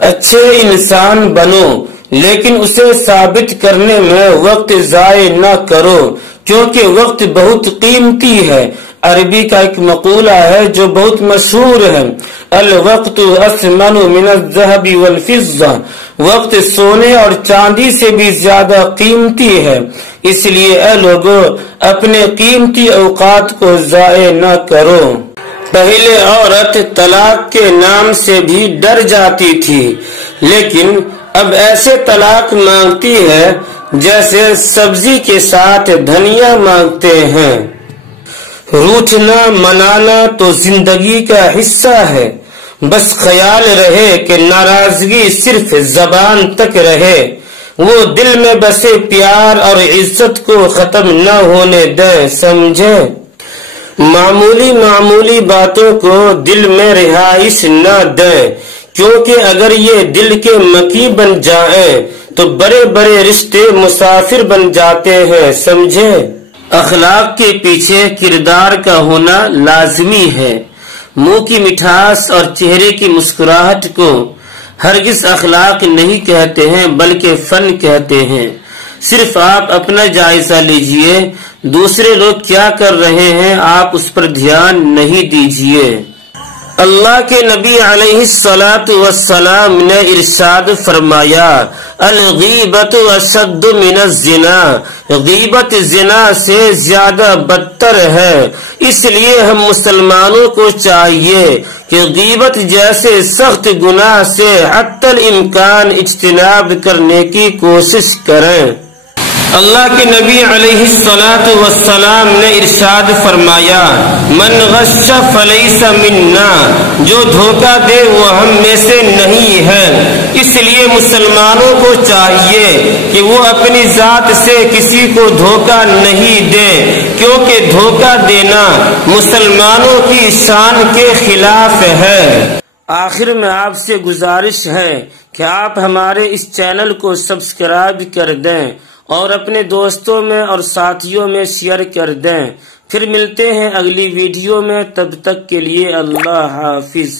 اچھے انسان بنو، لیکن اسے ثابت کرنے میں وقت ضائع نہ کرو، کیونکہ وقت بہت قیمتی ہے۔ عربی کا ایک مقولہ ہے جو بہت مشہور ہے، الوقت اثمن من الذهب والفضة، وقت سونے اور چاندی سے بھی زیادہ قیمتی ہے، اس لیے اے لوگو اپنے قیمتی اوقات کو ضائع نہ کرو۔ پہلے عورت طلاق کے نام سے بھی ڈر جاتی تھی، لیکن اب ایسے طلاق مانگتی ہے جیسے سبزی کے ساتھ دھنیا مانگتے ہیں۔ روٹھنا منانا تو زندگی کا حصہ ہے، بس خیال رہے کہ ناراضگی صرف زبان تک رہے، وہ دل میں بسے پیار اور عزت کو ختم نہ ہونے دے، سمجھے؟ معمولی باتوں کو دل میں رہائش نہ دیں، کیونکہ اگر یہ دل کے مکی بن جائیں تو بڑے بڑے رشتے مسافر بن جاتے ہیں، سمجھے؟ اخلاق کے پیچھے کردار کا ہونا لازمی ہے۔ منہ کی مٹھاس اور چہرے کی مسکراہٹ کو ہرگز اخلاق نہیں کہتے ہیں بلکہ فن کہتے ہیں۔ صرف آپ اپنا جائزہ لیجئے، دوسرے لوگ کیا کر رہے ہیں آپ اس پر دھیان نہیں دیجئے۔ اللہ کے نبی علیہ الصلاۃ والسلام نے ارشاد فرمایا، الغیبت اشد من الزنا، غیبت زنا سے زیادہ بدتر ہے۔ اس لیے ہم مسلمانوں کو چاہیے کہ غیبت جیسے سخت گناہ سے حتی الامکان اجتناب کرنے کی کوشش کریں۔ اللہ کے نبی علیہ الصلاۃ والسلام نے ارشاد فرمایا، من غش فلیس منا، جو دھوکہ دے وہ ہم میں سے نہیں ہے۔ اس لیے مسلمانوں کو چاہیے کہ وہ اپنی ذات سے کسی کو دھوکہ نہیں دے، کیونکہ دھوکہ دینا مسلمانوں کی شان کے خلاف ہے۔ آخر میں آپ سے گزارش ہے کہ آپ ہمارے اس چینل کو سبسکرائب کر دیں اور اپنے دوستوں میں اور ساتھیوں میں شیئر کر دیں۔ پھر ملتے ہیں اگلی ویڈیو میں، تب تک کے لیے اللہ حافظ۔